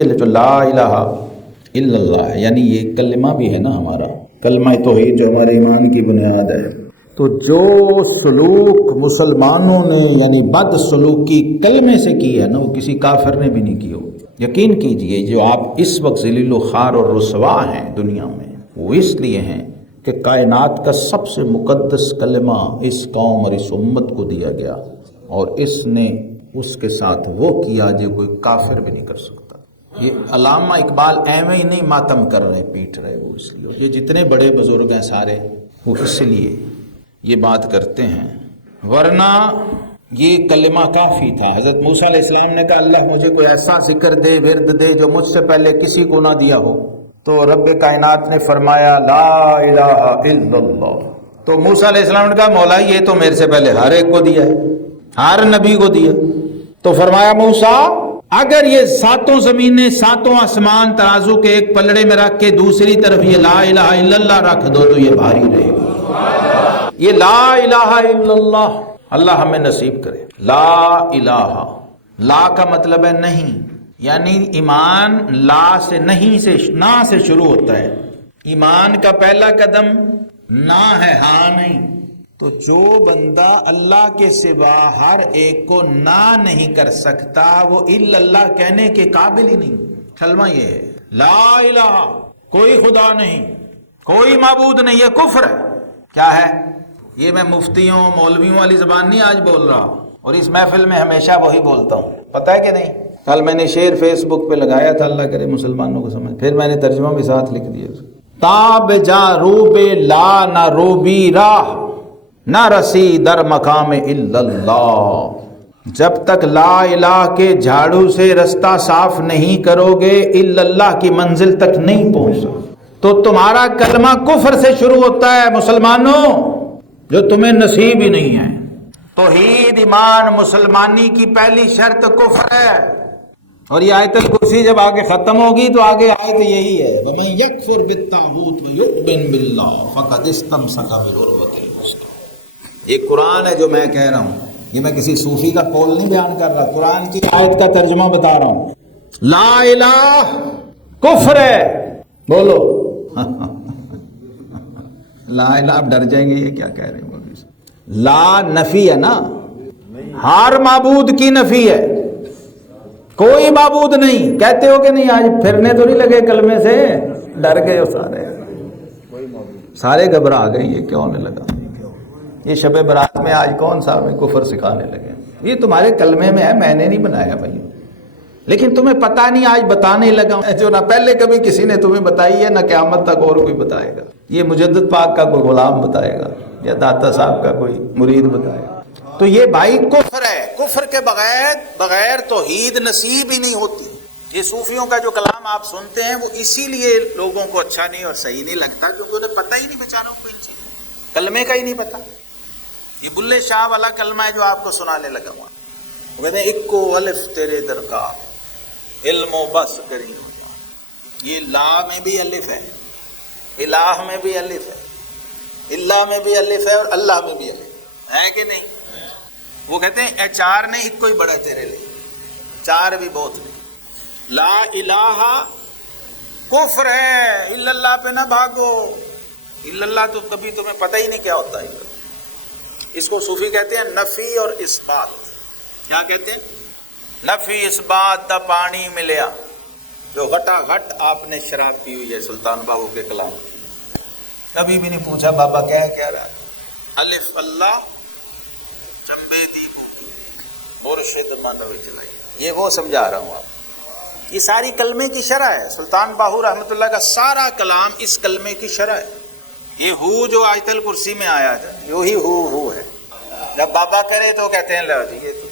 جو لا الہ الا اللہ ہے، یعنی یہ کلمہ بھی ہے نا ہمارا کلمہ توحید جو ہمارے ایمان کی بنیاد ہے. تو جو سلوک مسلمانوں نے یعنی بد سلوکی کلمے سے کی ہے نا، وہ کسی کافر نے بھی نہیں کی ہو. یقین کیجئے جو آپ اس وقت ذلیل و خوار اور رسوا ہیں دنیا میں، وہ اس لیے ہیں کہ کائنات کا سب سے مقدس کلمہ اس قوم اور اس امت کو دیا گیا، اور اس نے اس کے ساتھ وہ کیا جو کوئی کافر بھی نہیں کر سکتا. یہ علامہ اقبال ایویں ہی نہیں ماتم کر رہے پیٹ رہے، وہ اس لیے یہ جتنے بڑے بزرگ ہیں سارے وہ اس لیے یہ بات کرتے ہیں، ورنہ یہ کلمہ کافی تھا. حضرت موسیٰ علیہ السلام نے کہا اللہ مجھے کوئی ایسا ذکر دے، ورد دے جو مجھ سے پہلے کسی کو نہ دیا ہو. تو رب کائنات نے فرمایا لا الہ الا اللہ. تو موسیٰ علیہ السلام نے کہا مولا یہ تو میرے سے پہلے ہر ایک کو دیا ہے، ہر نبی کو دیا. تو فرمایا موسیٰ اگر یہ ساتوں زمینیں ساتوں آسمان ترازو کے ایک پلڑے میں رکھ کے دوسری طرف یہ لا الہ الا اللہ رکھ دو تو یہ بھاری رہے گا. یہ لا الہ الا اللہ اللہ ہمیں نصیب کرے. لا الہ، لا کا مطلب ہے نہیں، یعنی ایمان لا سے نہیں سے نہ سے شروع ہوتا ہے. ایمان کا پہلا قدم نہ ہے، ہاں نہیں. تو جو بندہ اللہ کے سوا ہر ایک کو نہ نہیں کر سکتا وہ الا اللہ کہنے کے قابل ہی نہیں. کلمہ یہ ہے لا الہ، کوئی خدا نہیں، کوئی معبود نہیں. یہ کفر ہے. کیا ہے یہ؟ میں مفتیوں مولویوں والی زبان نہیں آج بول رہا، اور اس محفل میں ہمیشہ وہی بولتا ہوں. پتہ ہے کہ نہیں؟ کل میں نے شعر فیس بک پہ لگایا تھا، اللہ کرے مسلمانوں کو سمجھ، پھر میں نے ترجمہ بھی ساتھ لکھ دیا. تاب جا روبے لا نہ روبی راہ نہ رسی در مقام الا اللہ. جب تک لا الہ کے جھاڑو سے رستہ صاف نہیں کرو گے الا اللہ کی منزل تک نہیں پہنچ سکتے. تو تمہارا کلمہ کفر سے شروع ہوتا ہے مسلمانوں، جو تمہیں نصیب ہی نہیں ہے. توحید ایمان مسلمانی کی پہلی شرط کفر ہے. اور یہ آیت الکرسی جب آگے ختم ہوگی تو آگے آیت یہی ہے وَمَن يَكْفُرْ بِالطَّاغُوتِ وَيُؤْمِنْ بِاللَّهِ فَقَدِ اسْتَمْسَكَ بِالْعُرْوَةِ الْوُثْقَىٰ. یہ قرآن ہے جو میں کہہ رہا ہوں، یہ میں کسی صوفی کا قول نہیں بیان کر رہا، قرآن کی آیت کا ترجمہ بتا رہا ہوں. لا الہ کفر ہے. بولو لا الہ. آپ ڈر جائیں گے یہ کیا کہہ رہے ہیں. لا نفی ہے نا، ہر معبود کی نفی ہے. کوئی معبود نہیں. کہتے ہو کہ نہیں؟ آج پھرنے تو نہیں لگے کلمے سے؟ ڈر گئے ہو سارے گھبرا گئے. یہ کیوں ہونے لگا؟ یہ شب برات میں آج کون سا ہمیں کفر سکھانے لگے؟ یہ تمہارے کلمے میں ہے، میں نے نہیں بنایا بھائی. لیکن تمہیں پتہ نہیں، آج بتانے لگا جو نہ پہلے کبھی کسی نے تمہیں بتائی ہے نہ قیامت تک اور کوئی بتائے گا. یہ مجدد پاک کا کوئی غلام بتائے گا یا داتا صاحب کا کوئی مرید بتائے گا. تو یہ بھائی کفر ہے. کفر کے بغیر توحید نصیب ہی نہیں ہوتی. یہ صوفیوں کا جو کلام آپ سنتے ہیں وہ اسی لیے لوگوں کو اچھا نہیں اور صحیح نہیں لگتا، کیونکہ انہیں پتہ ہی نہیں بیچاروں کو ان چیزوں کلمے کا ہی نہیں پتہ. یہ بلے شاہ والا کلمہ ہے جو آپ کو سنانے لگا ہوا. وہ کہتے ہیں اکو الف تیرے درکار علم و بس کری ہو جا. یہ لا میں بھی الف ہے، الہ میں بھی الف ہے، اللہ میں بھی الف ہے، اور اللہ میں بھی الف ہے کہ نہیں؟ وہ کہتے ہیں اے چار نے ایک کوئی بڑا تیرے لیے، چار بھی بہت نہیں. لا الہ کفر ہے. الا اللہ پہ نہ بھاگو. الا اللہ تو کبھی تمہیں پتہ ہی نہیں کیا ہوتا ہے. اس کو صوفی کہتے ہیں نفی اور اثبات. کیا کہتے ہیں؟ نفی اثبات دا پانی ملیا. جو گھٹا گھٹ آپ نے شراب پی ہوئی ہے سلطان باہو کے کلام، کبھی بھی نہیں پوچھا بابا کیا رہا. الف اللہ چمبے دی خورشید مانوی چلائی. یہ وہ سمجھا رہا ہوں آپ. یہ ساری کلمے کی شرح ہے. سلطان باہو رحمۃ اللہ کا سارا کلام اس کلمے کی شرح ہے. یہ ہو جو آیت الکرسی میں آیا تھا یہی ہو ہے. جب بابا کرے تو کہتے ہیں لو جی یہ تو،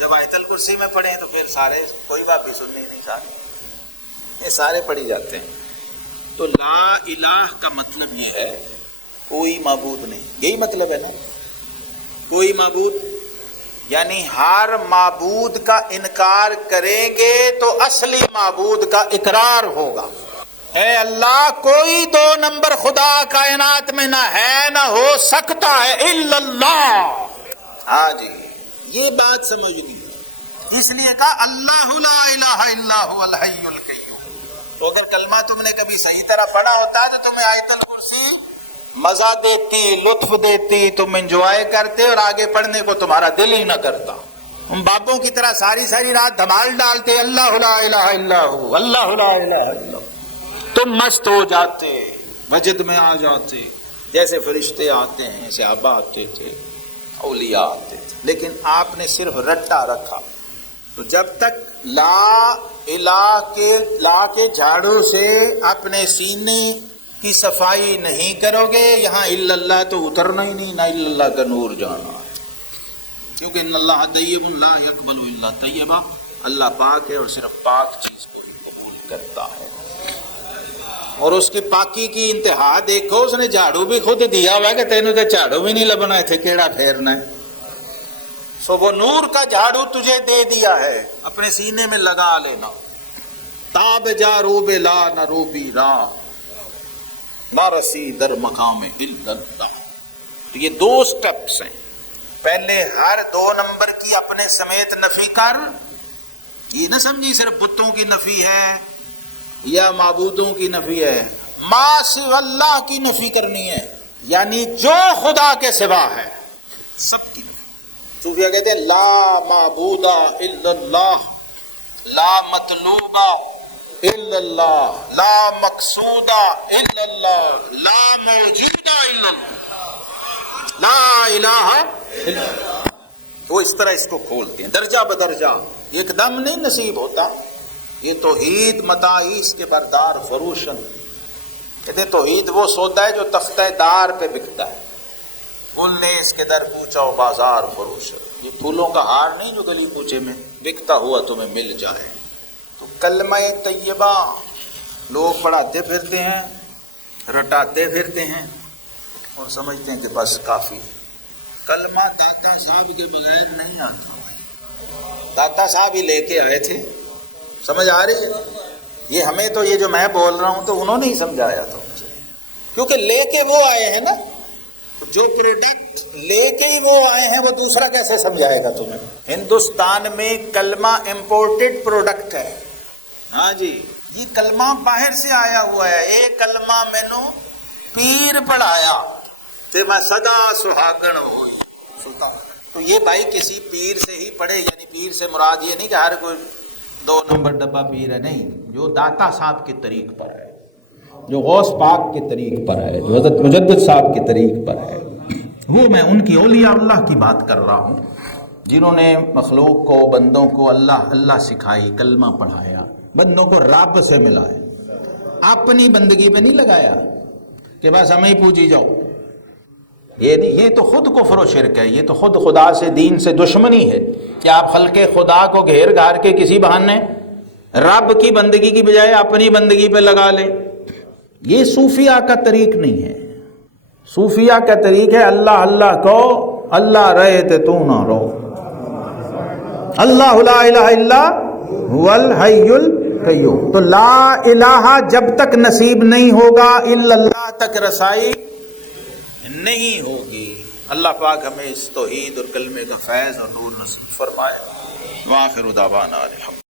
جب آیت الکرسی میں پڑھیں تو پھر سارے کوئی بات بھی سننی نہیں، سارے یہ سارے پڑھی جاتے ہیں. تو لا الہ کا مطلب یہ ہے کوئی معبود نہیں. یہی مطلب ہے نا، کوئی معبود یعنی ہر معبود کا انکار کریں گے تو اصلی معبود کا اقرار ہوگا. اے اللہ کوئی دو نمبر خدا کائنات میں نہ ہے نہ ہو سکتا ہے الا اللہ. ہاں جی یہ بات سمجھنی. اس لیے کہا اللہ لا الہ الا هو الحی القیوم. تو اگر کلمہ تم نے کبھی صحیح طرح پڑھا ہوتا تو تمہیں آیت الکرسی مزہ دیتی، لطف دیتی، تم انجوائے کرتے اور آگے پڑھنے کو تمہارا دل ہی نہ کرتا. ہم بابوں کی طرح ساری ساری رات دھمال ڈالتے اللہ لا الہ الا ہو، اللہ لا الہ الا ہو. تم مست ہو جاتے، وجد میں آ جاتے، جیسے فرشتے آتے ہیں، صحابہ آتے تھے، اولیاء آتے تھے. لیکن آپ نے صرف رٹا رکھا. تو جب تک لا الہ کے جھاڑو سے اپنے سینے کی صفائی نہیں کرو گے، یہاں الا اللہ تو اترنا ہی نہیں، نہ الا اللہ کا نور جانا. کیونکہ ان اللہ طیب لا یقبل الا طیبا، اللہ پاک ہے اور صرف پاک چیز کو ہی قبول کرتا ہے. اور اس کی پاکی کی انتہا دیکھو، اس نے جھاڑو بھی خود دیا ہوا ہے کہ تینوں تو جھاڑو بھی نہیں لبنا ہے، کیڑا پھیرنا ہے. سو وہ نور کا جھاڑو تجھے دے دیا ہے، اپنے سینے میں لگا لینا. تاب جا روب لا نہ روبی را نہ رسی در مقام الا اللہ. تو یہ 2 سٹیپس ہیں. پہلے ہر 2 نمبر کی اپنے سمیت نفی کر. یہ نہ سمجھی صرف بتوں کی نفی ہے یا معبودوں کی نفی ہے، ما سوا اللہ کی نفی کرنی ہے، یعنی جو خدا کے سوا ہے سب کی. صوفیہ کہتے ہیں لا معبود الا اللہ، لا مطلوب الا اللہ، لا مقصود الا اللہ، لا موجود الا اللہ، لا الہ الا اللہ. وہ اس طرح اس کو کھولتے ہیں درجہ بدرجہ، ایک دم نہیں نصیب ہوتا. یہ توحید متاعیس کے بردار فروشن. کہتے توحید وہ سودا ہے جو تختہ دار پہ بکتا ہے. گل نے اس کے در پوچھا و بازار فروشن. یہ پھولوں کا ہار نہیں جو گلی کوچے میں بکتا ہوا تمہیں مل جائے. تو کلمہ طیبہ لوگ پڑھاتے پھرتے ہیں، رٹاتے پھرتے ہیں اور سمجھتے ہیں کہ بس کافی. کلمہ داتا صاحب کے بغیر نہیں آتا. داتا صاحب ہی لے کے آئے تھے. سمجھ آ رہی ہے؟ یہ ہمیں تو یہ جو میں بول رہا ہوں تو انہوں نے ہی سمجھایا تھا، کیونکہ لے کے وہ آئے ہیں نا. جو پروڈکٹ لے کے ہی وہ آئے ہیں وہ دوسرا کیسے سمجھائے گا تمہیں؟ ہندوستان میں کلمہ امپورٹڈ پروڈکٹ ہے. ہاں جی، یہ کلمہ باہر سے آیا ہوا ہے. ایک کلمہ مینو پیر پڑھایا تے میں سدا سہاگن ہوئی سنتا ہوں. تو یہ بھائی کسی پیر سے ہی پڑھے، یعنی پیر سے مراد یہ نہیں کہ ہر کوئی 2 نمبر ڈبہ پیر ہے، نہیں. جو داتا صاحب کے طریق پر ہے، جو غوث پاک کے طریق پر ہے، جو حضرت مجدد صاحب کے طریق پر ہے، وہ میں ان کی اولیاء اللہ کی بات کر رہا ہوں جنہوں نے مخلوق کو، بندوں کو اللہ اللہ سکھائی، کلمہ پڑھایا، بندوں کو رب سے ملایا. اپنی بندگی پہ نہیں لگایا کہ بس ہمیں ہی پوجی جاؤ. یہ نہیں، یہ تو خود کفر و شرک ہے. یہ تو خود خدا سے، دین سے دشمنی ہے کہ آپ خلق خدا کو گھیر گھار کے کسی بہانے رب کی بندگی کی بجائے اپنی بندگی پہ لگا لے. یہ صوفیہ کا طریق نہیں ہے. صوفیہ کا طریق ہے اللہ اللہ کو، اللہ رہے تے تو نہ رہو. اللہ لا الہ الا هو الحی القیوم. تو لا الہ جب تک نصیب نہیں ہوگا الا اللہ تک رسائی نہیں ہوگی. اللہ پاک ہمیں اس توحید اور کلمے کا فیض اور نور نصیب فرمائے. وآخر دعوانا الحمد.